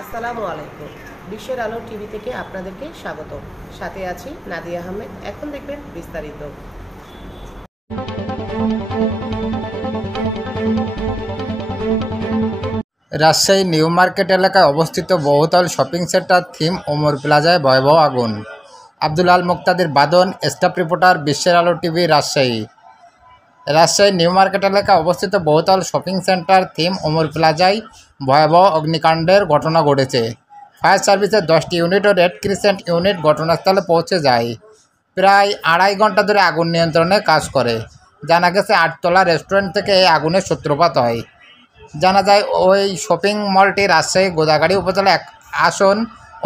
আসসালামু আলাইকুম। বিশ্বের আলো টিভি থেকে আপনাদেরকে স্বাগত। সাথে আছি নাদিয়া আহমেদ। এখন দেখবেন বিস্তারিত। রাজশাহী নিউ মার্কেট এলাকায় অবস্থিত বহুতল শপিং সেন্টার থিম ওমর প্লাজায় ভয়াবহ আগুন। আব্দুল আল মুক্তাদির বাদন, স্টাফ রিপোর্টার, বিশ্বের আলো TV, Rajshahi. Rajshahi new market এলাকায় অবস্থিত বহুতল শপিং সেন্টার থিম ওমর প্লাজায় ভয়াবহ অগ্নিকাণ্ডের ঘটনা ঘটেছে। ফায়ার সার্ভিসের 10টি ইউনিট ও রেড ক্রিসেন্ট ইউনিট ঘটনাস্থলে পৌঁছে যায়। প্রায় 2.5 ঘন্টা ধরে আগুন নিয়ন্ত্রণে কাজ করে। জানা গেছে 8তলা রেস্টুরেন্ট থেকে এই আগুনের সূত্রপাত হয়। জানা যায় ওই শপিং মলটি রাজশাহী গোদাগাড়ী উপজেলা 1 আসন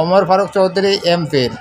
ওমর ফারুক চৌধুরী এমপির।